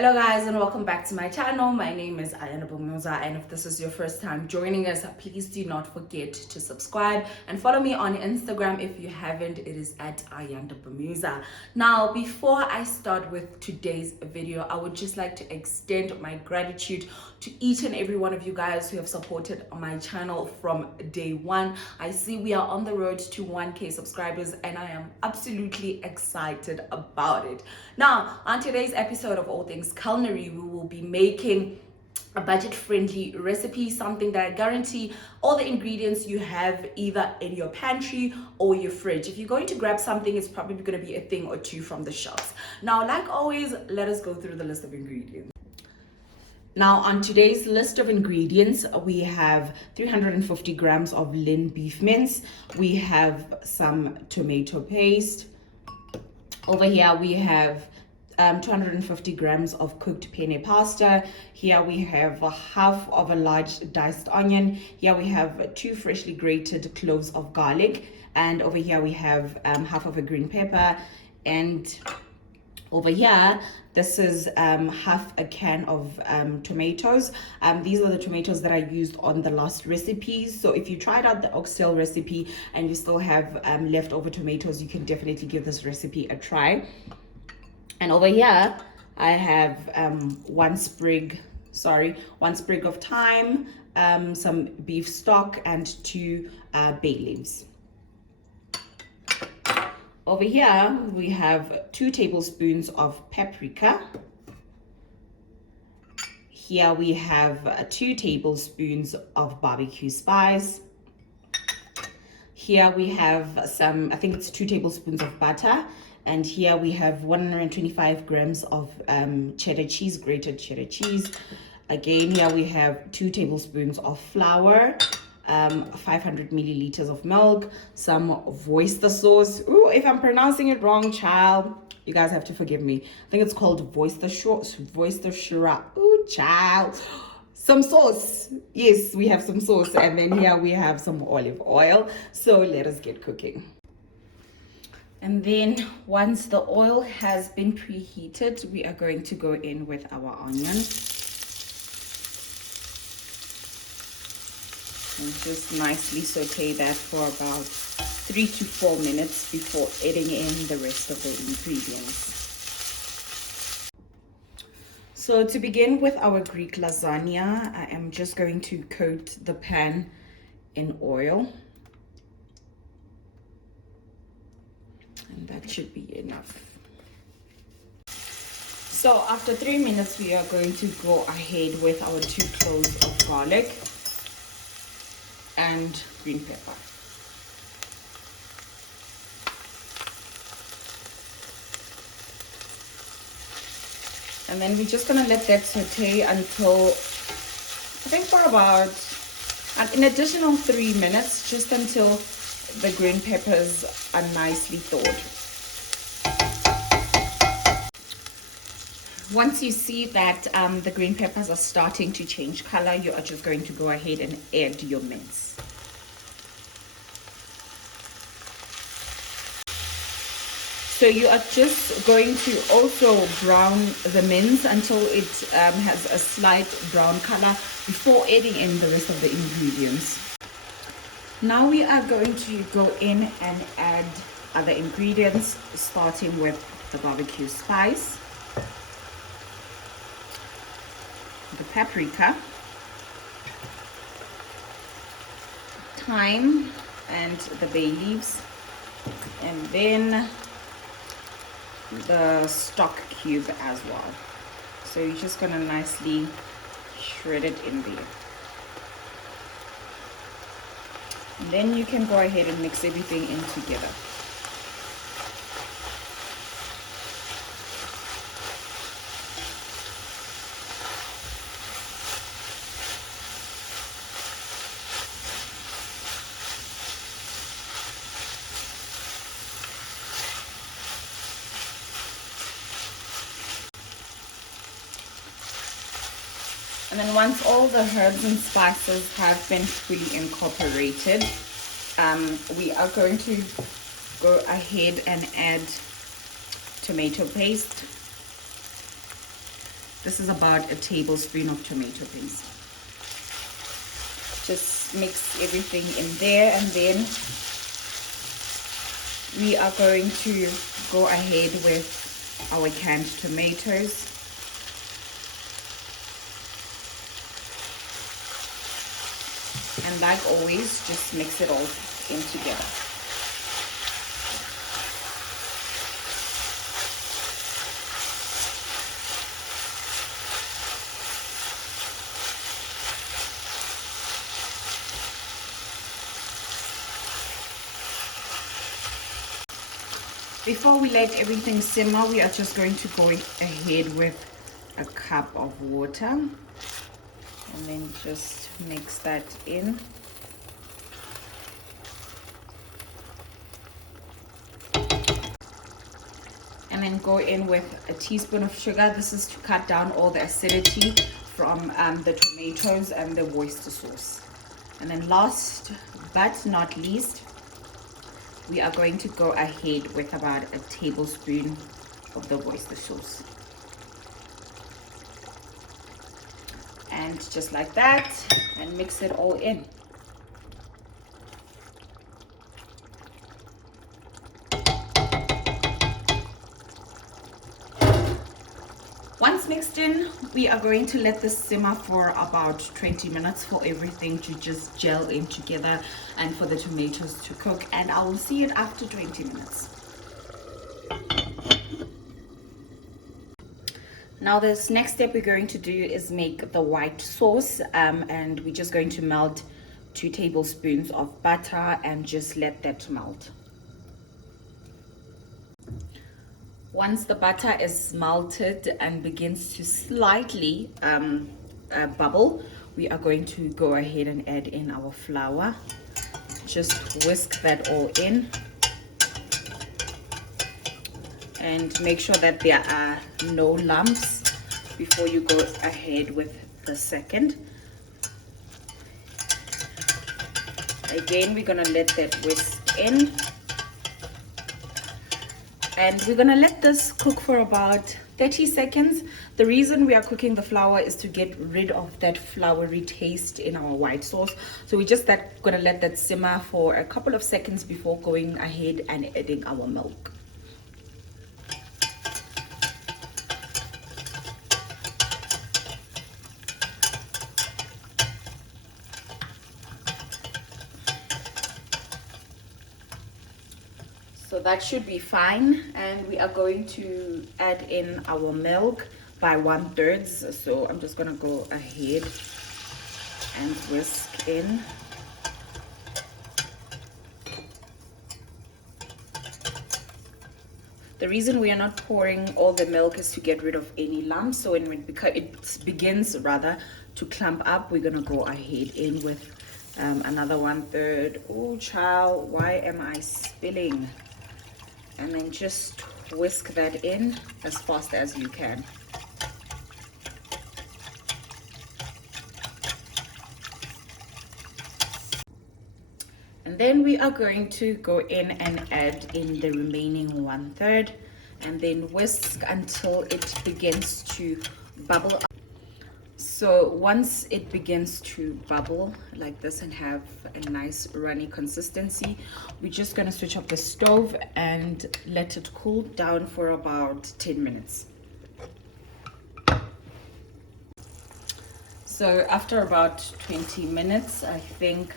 Hello guys and welcome back to my channel. My name is Ayanda Bomuza, and if this is your first time joining us, please do not forget to subscribe and follow me on Instagram. If you haven't, it is at Ayanda Bomuza. Now, before I start with today's video, I would just like to extend my gratitude to each and every one of you guys who have supported my channel from day one. I see we are on the road to 1K subscribers and I am absolutely excited about it. Now, on today's episode of All Things Culinary, we will be making a budget-friendly recipe, something that I guarantee all the ingredients you have either in your pantry or your fridge. If you're going to grab something, it's probably going to be a thing or two from the shelves. Now, like always, let us go through the list of ingredients. Now, on today's list of ingredients, we have 350 grams of lean beef mince. We have some tomato paste. Over here, we have 250 grams of cooked penne pasta. Here we have half of a large diced onion. Here we have 2 freshly grated cloves of garlic. And over here we have half of a green pepper. And over here, this is half a can of tomatoes. These are the tomatoes that I used on the last recipes. So if you tried out the oxtail recipe and you still have leftover tomatoes, you can definitely give this recipe a try. And over here, I have one sprig of thyme, some beef stock, and 2 bay leaves. Over here, we have 2 tablespoons of paprika. Here we have 2 tablespoons of barbecue spice. Here we have some, I think it's 2 tablespoons of butter. And here we have 125 grams of cheddar cheese, grated cheddar cheese. Again, here we have 2 tablespoons of flour, 500 milliliters of milk, some oyster sauce. Ooh, if I'm pronouncing it wrong, child, you guys have to forgive me. I think it's called Worcestershire. Ooh, child. Some sauce. Yes, we have some sauce. And then here we have some olive oil. So let us get cooking. And then once the oil has been preheated, we are going to go in with our onion. And just nicely saute that for about 3 to 4 minutes before adding in the rest of the ingredients. So to begin with our Greek lasagna, I am just going to coat the pan in oil. And that should be enough. So after 3 minutes, we are going to go ahead with our 2 cloves of garlic and green pepper. And then we're just gonna let that saute until, I think for about an additional 3 minutes, just until the green peppers are nicely thawed. Once you see that the green peppers are starting to change color, you are just going to go ahead and add your mince. So you are just going to also brown the mince until it has a slight brown color before adding in the rest of the ingredients. Now we are going to go in and add other ingredients, starting with the barbecue spice, the paprika, thyme and the bay leaves, and then the stock cube as well. So you're just gonna nicely shred it in there. And then you can go ahead and mix everything in together. And then once all the herbs and spices have been fully incorporated, we are going to go ahead and add tomato paste. This is about a tablespoon of tomato paste. Just mix everything in there, and then we are going to go ahead with our canned tomatoes. And like always, just mix it all in together. Before we let everything simmer, we are just going to go ahead with a cup of water, and then just mix that in. And then go in with a teaspoon of sugar. This is to cut down all the acidity from the tomatoes and the oyster sauce. And then last but not least, we are going to go ahead with about a tablespoon of the oyster sauce. And just like that, and mix it all in. Once mixed in, we are going to let this simmer for about 20 minutes for everything to just gel in together and for the tomatoes to cook, and I will see it after 20 minutes. Now this next step we're going to do is make the white sauce, and we're just going to melt 2 tablespoons of butter and just let that melt. Once the butter is melted and begins to slightly bubble, we are going to go ahead and add in our flour. Just whisk that all in and make sure that there are no lumps before you go ahead with the second. Again, we're gonna let that whisk in. And we're gonna let this cook for about 30 seconds. The reason we are cooking the flour is to get rid of that floury taste in our white sauce. So we're just gonna let that simmer for a couple of seconds before going ahead and adding our milk. So that should be fine, and we are going to add in our milk by 1/3. So I'm just gonna go ahead and whisk in. The reason we are not pouring all the milk is to get rid of any lumps. So when it begins rather to clump up, we're gonna go ahead in with another 1/3. Oh child, why am I spilling? And then just whisk that in as fast as you can. And then we are going to go in and add in the remaining 1/3 and then whisk until it begins to bubble up. So once it begins to bubble like this and have a nice runny consistency, we're just going to switch off the stove and let it cool down for about 10 minutes. So after about 20 minutes, I think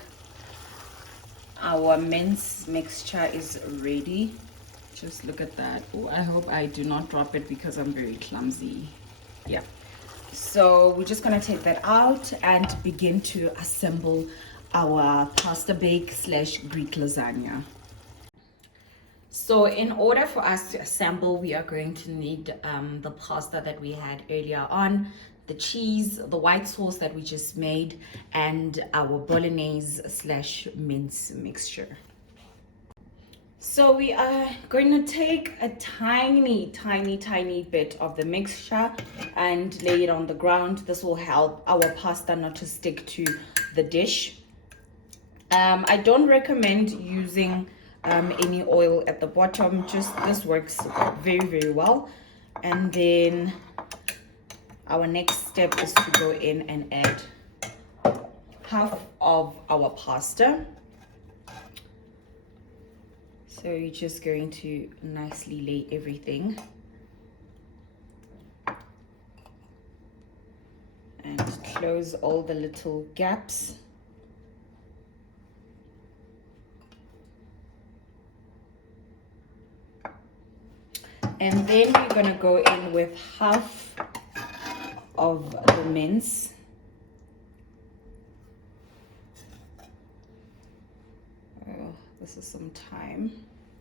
our mince mixture is ready. Just look at that. Oh, I hope I do not drop it because I'm very clumsy. Yeah. So we're just going to take that out and begin to assemble our pasta bake / Greek lasagna. So in order for us to assemble, we are going to need the pasta that we had earlier on, the cheese, the white sauce that we just made, and our bolognese / mince mixture. So we are going to take a tiny bit of the mixture and lay it on the ground. This will help our pasta not to stick to the dish. I don't recommend using any oil at the bottom. Just this works very well. And then our next step is to go in and add half of our pasta. So you're just going to nicely lay everything and close all the little gaps. And then we're gonna go in with half of the mince. Oh, this is some thyme.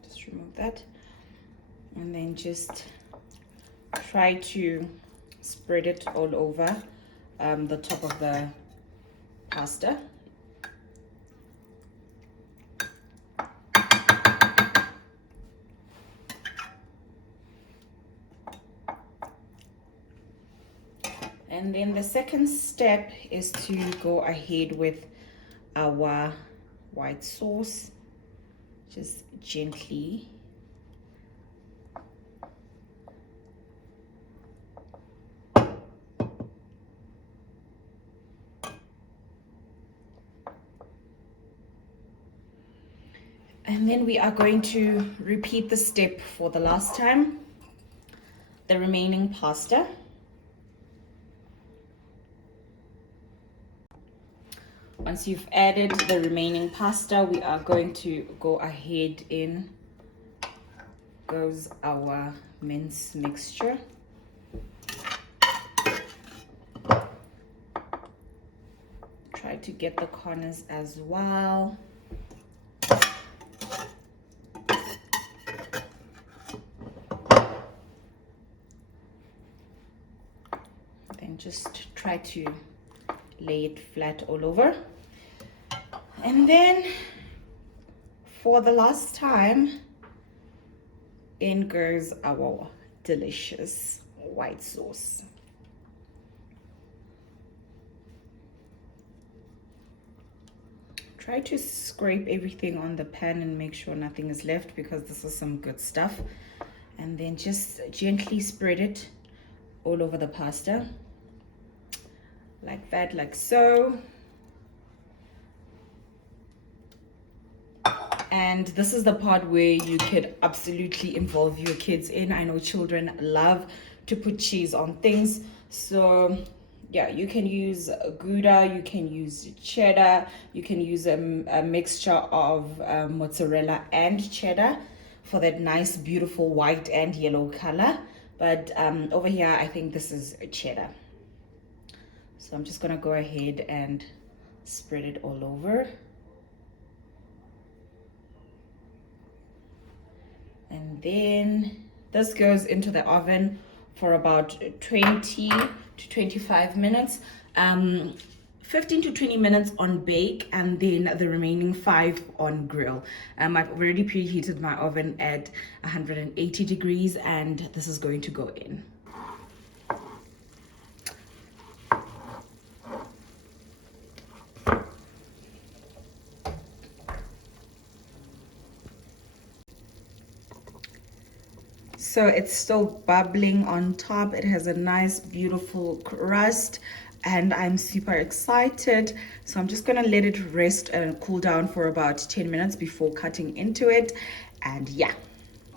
Just remove that. And then just try to spread it all over the top of the pasta. And then the second step is to go ahead with our white sauce. Just gently and then we are going to repeat the step for the last time. The remaining pasta. Once you've added the remaining pasta, we are going to go ahead, in goes our mince mixture. Try to get the corners as well. Then just try to lay it flat all over. And then for the last time, in goes our delicious white sauce. Try to scrape everything on the pan and make sure nothing is left, because this is some good stuff. And then just gently spread it all over the pasta. Like that, like so. And this is the part where you could absolutely involve your kids in. I know children love to put cheese on things. So yeah, you can use Gouda, you can use cheddar, you can use a mixture of mozzarella and cheddar for that nice, beautiful white and yellow color. But over here, I think this is cheddar. So I'm just gonna go ahead and spread it all over. And then this goes into the oven for about 20 to 25 minutes. 15 to 20 minutes on bake, and then the remaining 5 on grill. I've already preheated my oven at 180 degrees, and this is going to go in. So it's still bubbling on top. It has a nice, beautiful crust, and I'm super excited. So I'm just gonna let it rest and cool down for about 10 minutes before cutting into it. And yeah,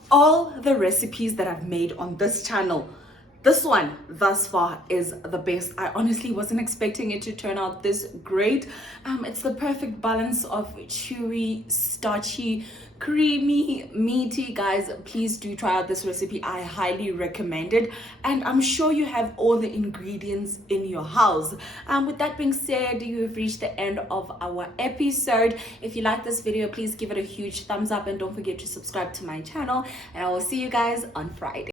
all the recipes that I've made on this channel, this one thus far is the best. I honestly wasn't expecting it to turn out this great. It's the perfect balance of chewy, starchy, creamy, meaty. Guys, please do try out this recipe. I highly recommend it, and I'm sure you have all the ingredients in your house. With that being said, you have reached the end of our episode. If you like this video, please give it a huge thumbs up, and don't forget to subscribe to my channel, and I will see you guys on Friday.